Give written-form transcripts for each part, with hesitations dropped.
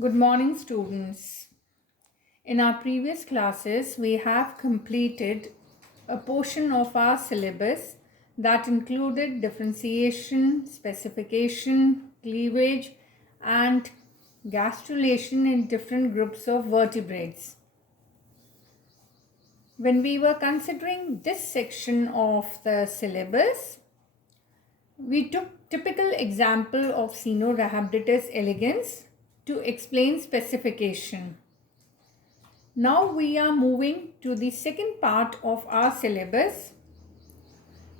Good morning, students. In our previous classes, we have completed a portion of our syllabus that included differentiation, specification, cleavage, and gastrulation in different groups of vertebrates. When we were considering this section of the syllabus, we took typical example of Caenorhabditis elegans to explain specification. Now we are moving to the second part of our syllabus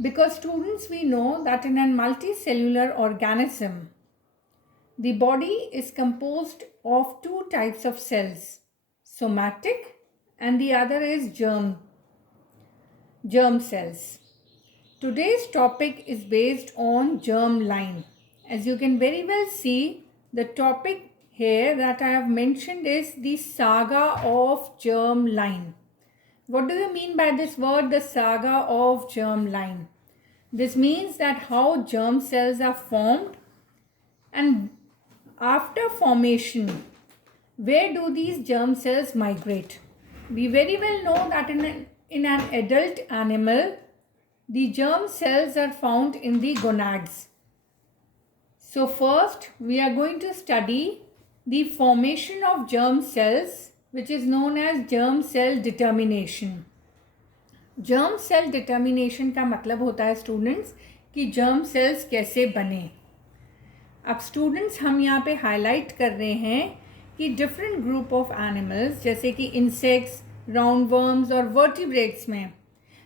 because students, we know that in a multicellular organism, the body is composed of two types of cells, somatic and the other is germ cells. Today's topic is based on germ line. As you can very well see, the topic here that I have mentioned is the saga of germ line. What do you mean by this word, the saga of germ line? This means that how germ cells are formed, and after formation, where do these germ cells migrate? We very well know that in an adult animal, the germ cells are found in the gonads. So first, we are going to study the formation of germ cells, which is known as germ cell determination. germ cell determination का मतलब होता है students कि germ cells कैसे बने. अब students हम यहाँ पे हाईलाइट कर रहे हैं कि डिफरेंट ग्रुप ऑफ एनिमल्स जैसे कि इंसेक्ट्स, राउंडवर्म्स और वर्टिब्रेट्स में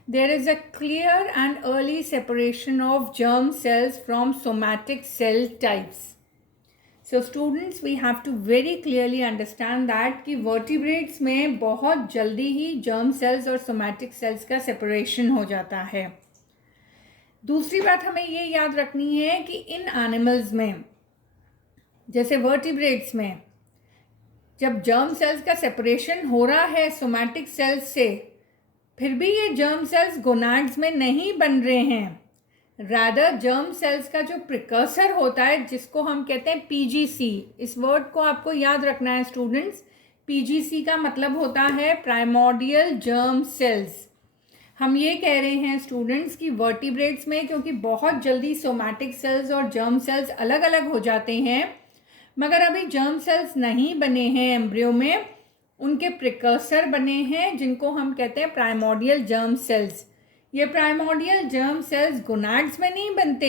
there is a clear and early separation of germ cells from somatic cell types. So students, we have to very clearly understand that कि vertebrates में बहुत जल्दी ही germ cells और somatic cells का separation हो जाता है. दूसरी बात हमें ये याद रखनी है कि इन animals में जैसे vertebrates में जब germ cells का separation हो रहा है somatic cells से, फिर भी ये germ cells gonads में नहीं बन रहे हैं. रादर germ cells का जो प्रिकर्सर होता है जिसको हम कहते हैं PGC, इस वर्ड को आपको याद रखना है स्टूडेंट्स. PGC का मतलब होता है प्राइमोर्डियल germ cells. हम ये कह रहे हैं स्टूडेंट्स कि वर्टिब्रेट्स में क्योंकि बहुत जल्दी सोमैटिक सेल्स और germ cells अलग अलग हो जाते हैं, मगर अभी germ cells नहीं बने हैं एम्ब्रियो में, उनके प्रिकर्सर बने हैं जिनको हम कहते हैं प्राइमोर्डियल germ cells. ये प्राइमोर्डियल germ cells गोनाड्स में नहीं बनते,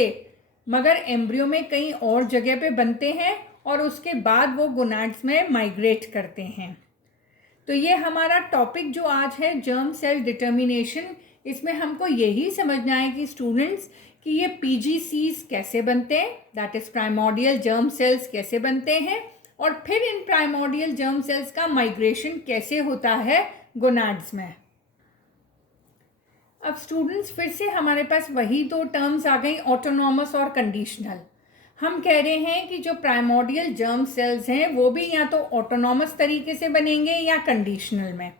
मगर एम्ब्रियो में कहीं और जगह पे बनते हैं और उसके बाद वो गोनाड्स में माइग्रेट करते हैं. तो ये हमारा टॉपिक जो आज है germ cell determination, इसमें हमको यही समझना है कि स्टूडेंट्स कि ये PGCs कैसे बनते हैं, that is primordial germ cells कैसे बनते हैं, और फिर इन प्राइमोर्डियल germ cells का माइग्रेशन कैसे होता है गोनाड्स में. अब स्टूडेंट्स फिर से हमारे पास वही दो टर्म्स आ गई, ऑटोनॉमस और कंडीशनल. हम कह रहे हैं कि जो प्राइमोर्डियल germ cells हैं वो भी या तो ऑटोनॉमस तरीके से बनेंगे या कंडीशनल में.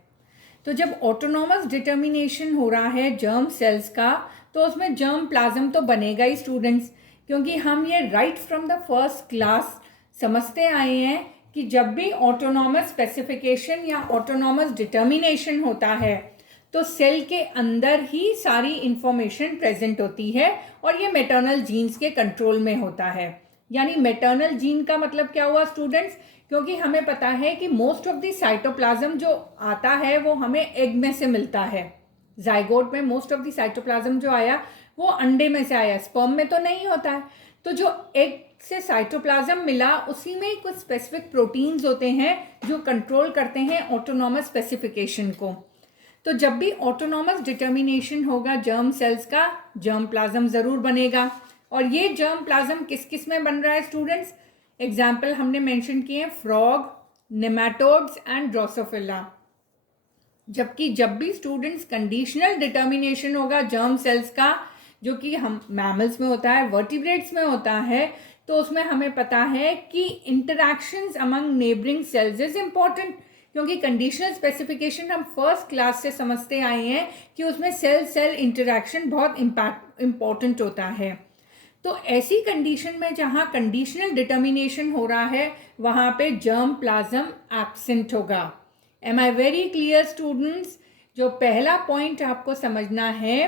तो जब ऑटोनॉमस डिटर्मिनेशन हो रहा है germ cells का, तो उसमें germ plasm तो बनेगा ही स्टूडेंट्स, क्योंकि हम ये right from the first class समझते आए हैं कि जब भी ऑटोनॉमस स्पेसिफिकेशन या ऑटोनॉमस डिटर्मिनेशन होता है तो सेल के अंदर ही सारी इंफॉर्मेशन प्रेजेंट होती है और ये मैटरनल जीन्स के कंट्रोल में होता है. यानी मैटरनल जीन का मतलब क्या हुआ स्टूडेंट्स, क्योंकि हमें पता है कि मोस्ट ऑफ द साइटोप्लाज्म जो आता है वो हमें एग में से मिलता है. जाइगोट में मोस्ट ऑफ द साइटोप्लाज्म जो आया वो अंडे में से आया, स्पर्म में तो नहीं होता है. तो जो एग से साइटोप्लाज्म मिला उसी में कुछ स्पेसिफिक प्रोटीन्स होते हैं जो कंट्रोल करते हैं ऑटोनॉमस स्पेसिफिकेशन को. तो जब भी ऑटोनॉमस डिटर्मिनेशन होगा germ cells का, germ plasm ज़रूर बनेगा. और ये germ plasm किस किस में बन रहा है स्टूडेंट्स, एग्जाम्पल हमने मेंशन किए हैं फ्रॉग, नेमाटोड्स एंड ड्रोसोफिला. जबकि जब भी स्टूडेंट्स कंडीशनल डिटर्मिनेशन होगा germ cells का, जो कि हम मैमल्स में होता है, वर्टिब्रेट्स में होता है, तो उसमें हमें पता है कि interactions among neighbouring cells is important, क्योंकि कंडीशनल स्पेसिफिकेशन हम फर्स्ट क्लास से समझते आए हैं कि उसमें सेल सेल इंटरैक्शन बहुत इम्पॉर्टेंट होता है. तो ऐसी कंडीशन में जहाँ कंडीशनल डिटर्मिनेशन हो रहा है वहाँ पे जर्म प्लाज्म एब्सेंट होगा। Am I very clear students? जो पहला पॉइंट आपको समझना है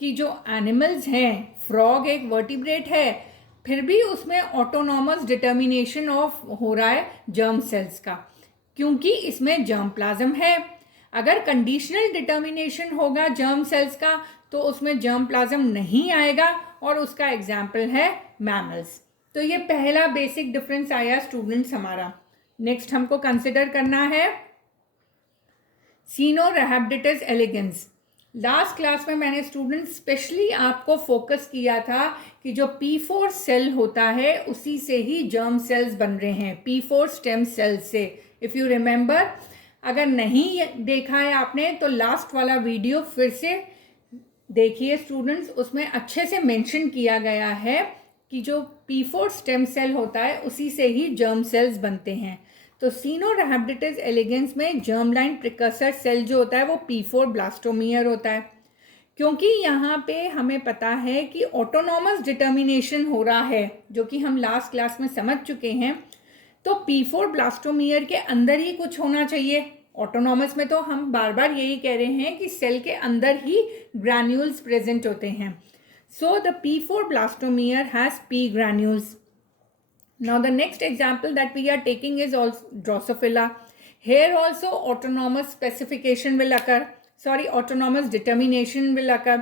कि जो एनिमल्स हैं, फ्रॉग एक वर्टिब्रेट है, फिर भी उसमें ऑटोनॉमस डिटर्मिनेशन ऑफ हो रहा है जर्म सेल्स का, क्योंकि इसमें जर्म प्लाज्म है। अगर कंडीशनल डिटर्मिनेशन होगा जर्म सेल्स का तो उसमें जर्म प्लाज्म नहीं आएगा, और उसका एग्जाम्पल है मैमल्स। तो ये पहला बेसिक डिफरेंस आया स्टूडेंट्स हमारा। नेक्स्ट हमको कंसिडर करना है सिनोरैबिडिटिस एलिगेंस। लास्ट क्लास में मैंने स्टूडेंट्स स्पेशली आपको फोकस किया था कि जो P4 सेल होता है उसी से ही जर्म सेल्स बन रहे हैं, P4 स्टेम सेल्स से। इफ़ यू रिमेंबर, अगर नहीं देखा है आपने तो लास्ट वाला वीडियो फिर से देखिए स्टूडेंट्स, उसमें अच्छे से मेंशन किया गया है कि जो P4 स्टेम सेल होता है उसी से ही जर्म सेल्स बनते हैं। तो सिनोरैबिडिटिस एलिगेंस में जर्म लाइन प्रिकर्सर सेल जो होता है वो P4 ब्लास्टोमियर होता है। क्योंकि यहाँ पे हमें पता है कि ऑटोनॉमस डिटर्मिनेशन हो रहा है, जो कि हम लास्ट क्लास में समझ चुके हैं, तो P4 ब्लास्टोमियर के अंदर ही कुछ होना चाहिए। ऑटोनॉमस में तो हम बार बार यही कह रहे हैं कि सेल के अंदर ही ग्रैन्यूल्स प्रेजेंट होते हैं। So the P4 blastomere has P granules. Now the next example that we are taking is also Drosophila. Here also autonomous specification will occur. Autonomous determination will occur.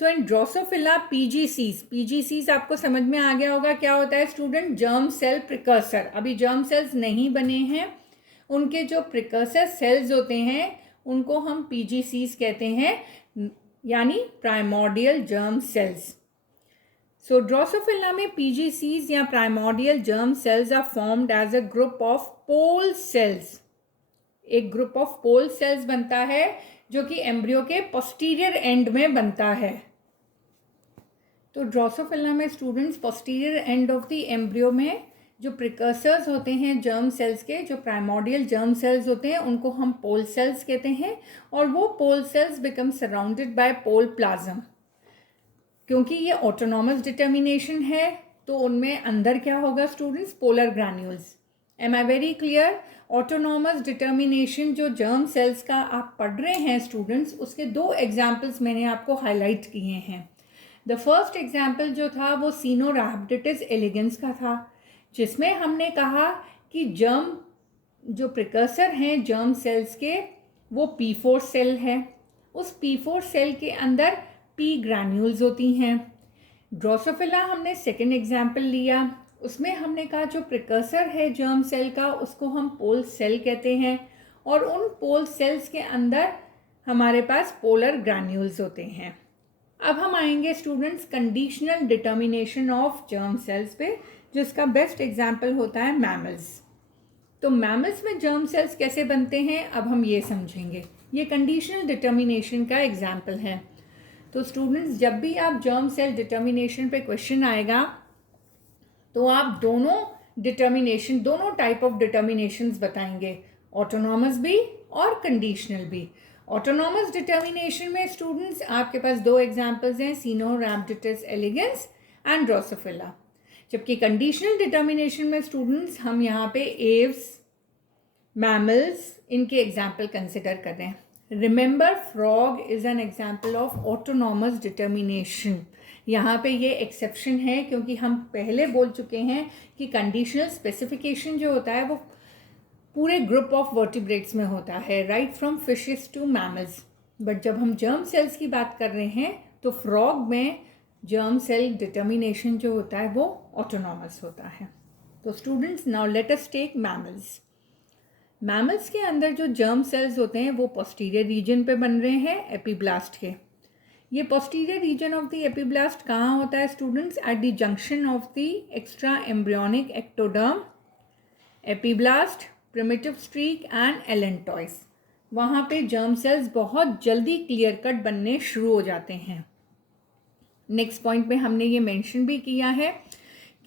So in Drosophila PGCs आपको समझ में आ गया होगा क्या होता है student? Germ cell precursor. अभी germ cells नहीं बने हैं, उनके जो प्रिकर्सर सेल्स होते हैं उनको हम PGCs कहते हैं, यानी primordial germ cells. So Drosophila में PGCs या primordial germ cells are formed as a group of pole cells. एक ग्रुप ऑफ पोल सेल्स बनता है जो कि एम्ब्रियो के पोस्टीरियर एंड में बनता है। तो ड्रोसोफिला में students posterior end of the embryo में जो प्रिकर्सर्स होते हैं जर्म सेल्स के, जो प्राइमोर्डियल जर्म सेल्स होते हैं, उनको हम पोल सेल्स कहते हैं, और वो pole cells become surrounded by pole plasm. क्योंकि ये ऑटोनॉमस डिटर्मिनेशन है तो उनमें अंदर क्या होगा students? Polar granules. Am I very clear? Autonomous determination जो जर्म सेल्स का आप पढ़ रहे हैं स्टूडेंट्स, उसके दो एग्जाम्पल्स मैंने आपको हाईलाइट किए हैं। द फर्स्ट एग्जाम्पल जो था वो सिनोरैबिडिटिस एलिगेंस का था, जिसमें हमने कहा कि जर्म जो प्रिकर्सर हैं जर्म सेल्स के वो P4 सेल है, उस P4 सेल के अंदर P ग्रैन्यूल्स होती हैं। ड्रोसोफिला हमने सेकेंड एग्जाम्पल लिया, उसमें हमने कहा जो प्रिकर्सर है जर्म सेल का उसको हम पोल सेल कहते हैं, और उन पोल सेल्स के अंदर हमारे पास पोलर ग्रैन्यूल्स होते हैं। अब हम आएंगे students conditional determination of germ cells पे, जिसका बेस्ट एग्जाम्पल होता है मैमल्स। तो मैमल्स में जर्म सेल्स कैसे बनते हैं अब हम ये समझेंगे। ये कंडीशनल डिटर्मिनेशन का एग्जाम्पल है। तो स्टूडेंट्स जब भी आप जर्म सेल डिटर्मिनेशन पे क्वेश्चन आएगा तो आप दोनों टाइप ऑफ डिटर्मिनेशंस बताएंगे, ऑटोनॉमस भी और कंडीशनल भी। ऑटोनॉमस डिटर्मिनेशन में स्टूडेंट्स आपके पास दो एग्जांपल्स हैं, सिनोरैबिडिटिस एलिगेंस एंड ड्रोसोफिला। जबकि कंडीशनल डिटर्मिनेशन में स्टूडेंट्स हम यहाँ पे एव्स, मैमल्स, इनके एग्जाम्पल कंसिडर कर रहे हैं। Remember, frog is an example of autonomous determination. यहाँ पे ये एक्सेप्शन है क्योंकि हम पहले बोल चुके हैं कि कंडीशनल स्पेसिफिकेशन जो होता है वो पूरे ग्रुप ऑफ वर्टिब्रेट्स में होता है, right from fishes to mammals. But जब हम जर्म सेल्स की बात कर रहे हैं तो फ्रॉग में जर्म सेल डिटर्मिनेशन जो होता है वो ऑटोनॉमस होता है। तो students now let us take mammals. Mammals के अंदर जो जर्म सेल्स होते हैं वो पोस्टीरियर रीजन पे बन रहे हैं एपीब्लास्ट के। ये posterior reason of the epiblast कहाँ होता है students? At the junction of the extra embryonic ectoderm, epiblast, primitive streak and allantois. वहाँ पे जर्म सेल्स बहुत जल्दी क्लियर कट बनने शुरू हो जाते हैं। नेक्स्ट पॉइंट में हमने ये मेंशन भी किया है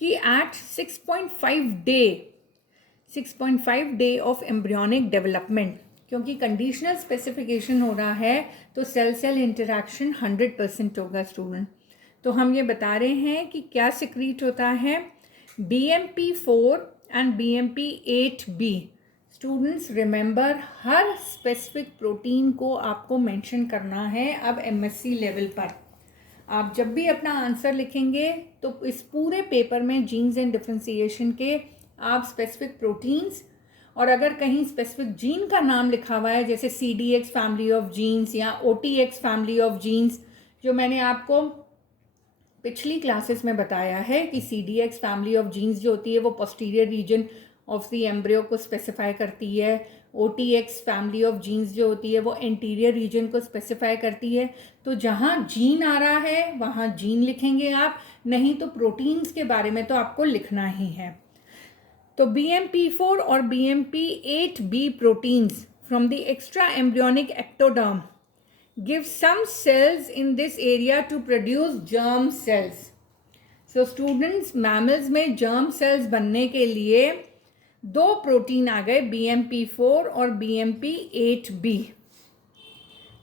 कि at 6.5 day of embryonic development, क्योंकि कंडीशनल स्पेसिफिकेशन हो रहा है तो सेल सेल इंटरैक्शन 100% होगा स्टूडेंट। तो हम ये बता रहे हैं कि क्या सिक्रीट होता है, BMP4 and BMP8B। Students remember, her specific protein को आपको मेंशन करना है अब MSc लेवल पर। आप जब भी अपना आंसर लिखेंगे तो इस पूरे पेपर में जीन्स एंड डिफ्रेंसिएशन के आप स्पेसिफिक प्रोटीन्स, और अगर कहीं स्पेसिफिक जीन का नाम लिखा हुआ है जैसे CDX फैमिली ऑफ जीन्स या OTX फैमिली ऑफ जीन्स, जो मैंने आपको पिछली क्लासेस में बताया है कि CDX फैमिली ऑफ जीन्स जो होती है वो posterior reason of the embryo को स्पेसिफाई करती है, OTX फैमिली ऑफ जीन्स जो होती है वो एंटीरियर रीजन को स्पेसिफाई करती है। तो जहाँ जीन आ रहा है वहाँ जीन लिखेंगे आप, नहीं तो प्रोटीन्स के बारे में तो आपको लिखना ही है। तो BMP4 और BMP8B proteins from the extra embryonic ectoderm give some cells in this area to produce germ cells. So students, mammals में germ cells बनने के लिए दो प्रोटीन आ गए, BMP4 और BMP8B।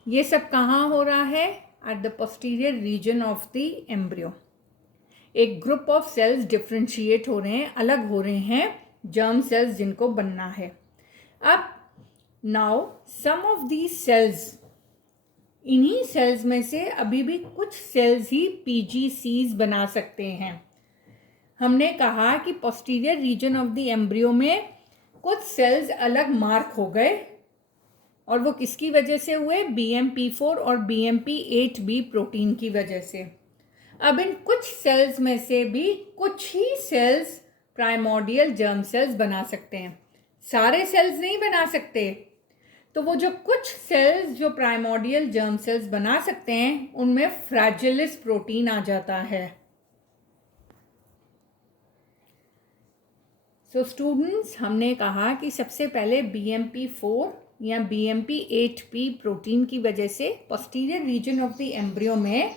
ये सब कहाँ हो रहा है? At the posterior region of the embryo। एक ग्रुप ऑफ सेल्स डिफ्रेंशिएट हो रहे हैं, अलग हो रहे हैं, जर्म सेल्स जिनको बनना है। अब now some of these cells, इन्हीं सेल्स में से अभी भी कुछ सेल्स ही PGCs बना सकते हैं। हमने कहा कि posterior reason of the embryo में कुछ सेल्स अलग मार्क हो गए, और वो किसकी वजह से हुए? BMP4 और BMP8B प्रोटीन की वजह से। अब इन कुछ सेल्स में से भी कुछ ही सेल्स प्राइमोर्डियल जर्म सेल्स बना सकते हैं, सारे सेल्स नहीं बना सकते। तो वो जो कुछ सेल्स जो प्राइमोर्डियल जर्म सेल्स बना सकते हैं उनमें फ्रैजिलिस प्रोटीन आ जाता है। सो स्टूडेंट्स, हमने कहा कि सबसे पहले BMP4 या BMP8B प्रोटीन की वजह से posterior reason of the embryo में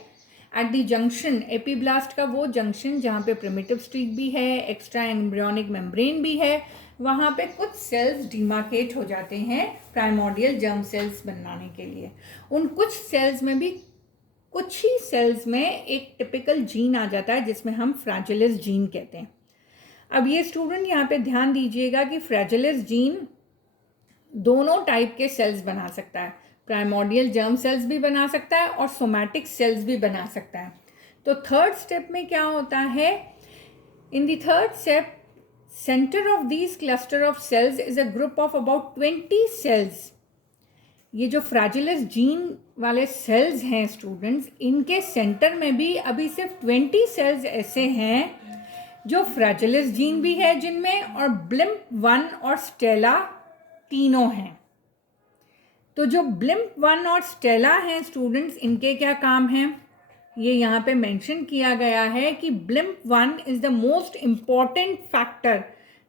एट द जंक्शन, एपीब्लास्ट का वो जंक्शन जहाँ पे प्रिमिटिव स्ट्रीक भी है, एक्स्ट्रा एम्ब्रियोनिक मेम्ब्रेन भी है, वहाँ पे कुछ सेल्स डिमार्केट हो जाते हैं प्राइमोर्डियल जर्म सेल्स बनाने के लिए। उन कुछ सेल्स में भी कुछ ही सेल्स में एक टिपिकल जीन आ जाता है जिसमें हम फ्रैजिलिस जीन कहते हैं। अब ये स्टूडेंट यहाँ पे ध्यान दीजिएगा कि फ्रैजिलिस जीन दोनों टाइप के सेल्स बना सकता है, प्राइमोर्डियल जर्म सेल्स भी बना सकता है और सोमैटिक सेल्स भी बना सकता है। तो थर्ड स्टेप में क्या होता है? In the third step, center of this cluster of cells is a group of about 20 cells. ये जो फ्रैजिलिस जीन वाले सेल्स हैं स्टूडेंट्स, इनके सेंटर में भी अभी सिर्फ 20 सेल्स ऐसे हैं जो फ्रैजिलिस जीन भी है जिनमें, और BLIMP1 और स्टेला तीनों हैं। तो जो BLIMP1 और स्टेला हैं स्टूडेंट्स, इनके क्या काम हैं? ये यहाँ पे मेंशन किया गया है कि BLIMP1 is the most important factor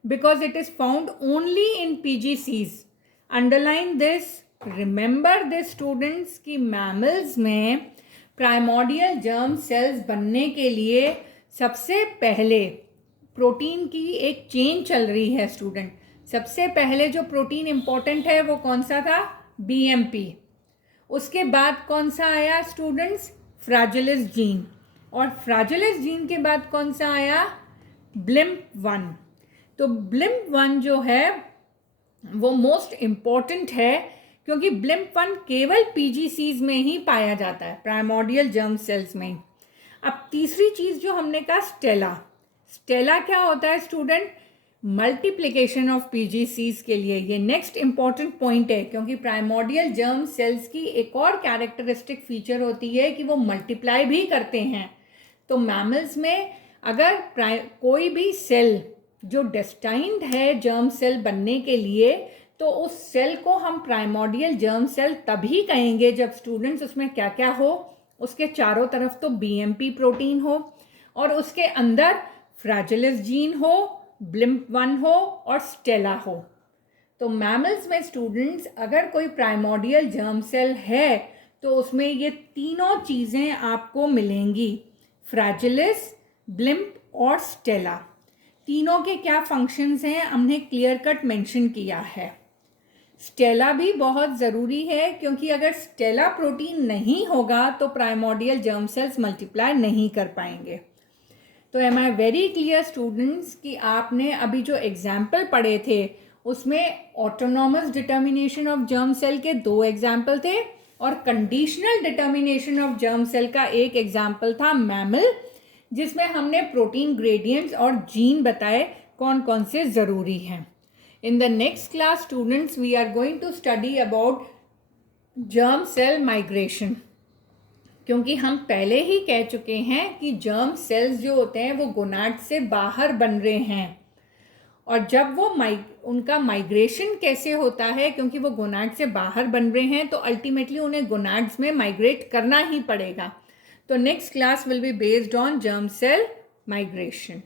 because it is found only in PGCs। Underline this, remember this students कि मैमल्स में प्राइमोर्डियल जर्म सेल्स बनने के लिए सबसे पहले प्रोटीन की एक चेन चल रही है स्टूडेंट। सबसे पहले जो प्रोटीन इम्पॉर्टेंट है वो कौन सा था? BMP। उसके बाद कौन सा आया स्टूडेंट्स? फ्रैजिलिस जीन। और फ्रैजिलिस जीन के बाद कौन सा आया? BLIMP1। तो BLIMP1 जो है वो मोस्ट इम्पॉर्टेंट है क्योंकि BLIMP1 केवल PGCs में ही पाया जाता है, प्राइमोर्डियल जर्म सेल्स में। अब तीसरी चीज़ जो हमने कहा, स्टेला। स्टेला क्या होता है स्टूडेंट? मल्टीप्लिकेशन ऑफ PGCs के लिए ये नेक्स्ट इंपॉर्टेंट पॉइंट है, क्योंकि प्राइमोर्डियल जर्म सेल्स की एक और कैरेक्टरिस्टिक फीचर होती है कि वो मल्टीप्लाई भी करते हैं। तो मैमल्स में अगर कोई भी सेल जो डेस्टाइन्ड है जर्म सेल बनने के लिए, तो उस सेल को हम प्राइमोर्डियल जर्म सेल तभी कहेंगे जब स्टूडेंट्स उसमें क्या क्या हो? उसके चारों तरफ तो BMP प्रोटीन हो और उसके अंदर फ्रैजिलिस जीन हो, BLIMP1 हो और स्टेला हो। तो मैमल्स में स्टूडेंट्स अगर कोई प्राइमोर्डियल जर्म सेल है तो उसमें ये तीनों चीज़ें आपको मिलेंगी, फ्रैजिलिस, ब्लिम्प और स्टेला। तीनों के क्या फंक्शंस हैं हमने क्लियर कट मेंशन किया है। स्टेला भी बहुत ज़रूरी है, क्योंकि अगर स्टेला प्रोटीन नहीं होगा तो प्राइमोर्डियल जर्म सेल्स मल्टीप्लाई नहीं कर पाएंगे। तो am I very clear students कि आपने अभी जो एग्जाम्पल पढ़े थे उसमें autonomous determination of germ cell के 2 एग्जाम्पल थे और conditional determination of germ cell का एक एग्जाम्पल था मैमल, जिसमें हमने प्रोटीन ग्रेडियंट्स और जीन बताए कौन कौन से ज़रूरी हैं। In the next class, students, we are going to study about germ cell migration, क्योंकि हम पहले ही कह चुके हैं कि जर्म सेल्स जो होते हैं वो गोनाड से बाहर बन रहे हैं, और जब वो उनका माइग्रेशन कैसे होता है, क्योंकि वो गोनाड से बाहर बन रहे हैं तो अल्टीमेटली उन्हें गोनाड्स में माइग्रेट करना ही पड़ेगा। तो next class will be based on germ cell migration.